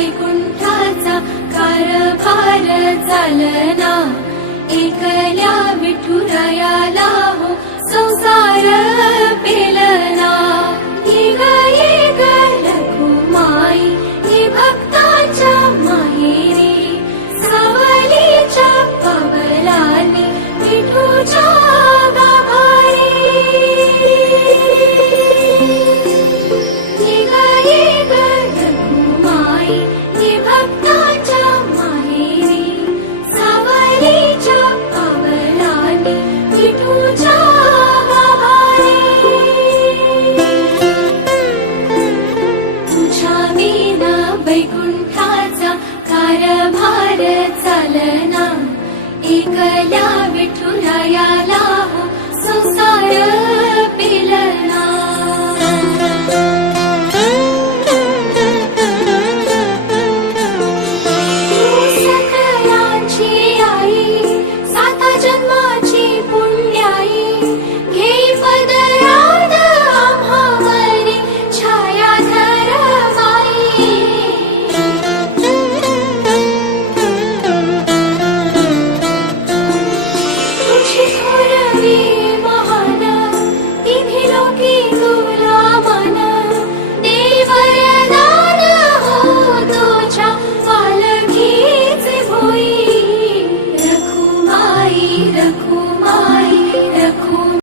वैकुंठाचा कारभार चालना, एकल्या विठुरायाला हो संसार पेलना। ये ग रखुमाई ही भक्तांच्या माहेरी, सावलीच्या पवलानी विठूच्या गाभारी। ये ग रखुमाई ही भक्तांच्या माहेरी, सावलीच्या पवलानी विठूच्या गाभारी। तुझ्या विना वैकुंठाचा कारभार चालना, एकल्या विठुरायाला हो संसार पेलना। सकलांची आई, साता जन्माची पुण्याई, घे पदरात आम्हावरी छायाधर माई। तुझी थोरवी महान, तिन्ही लोकी तुला मन, दे वरदान हो तुझ्या पालखीचे भोई। रखुमाई रखु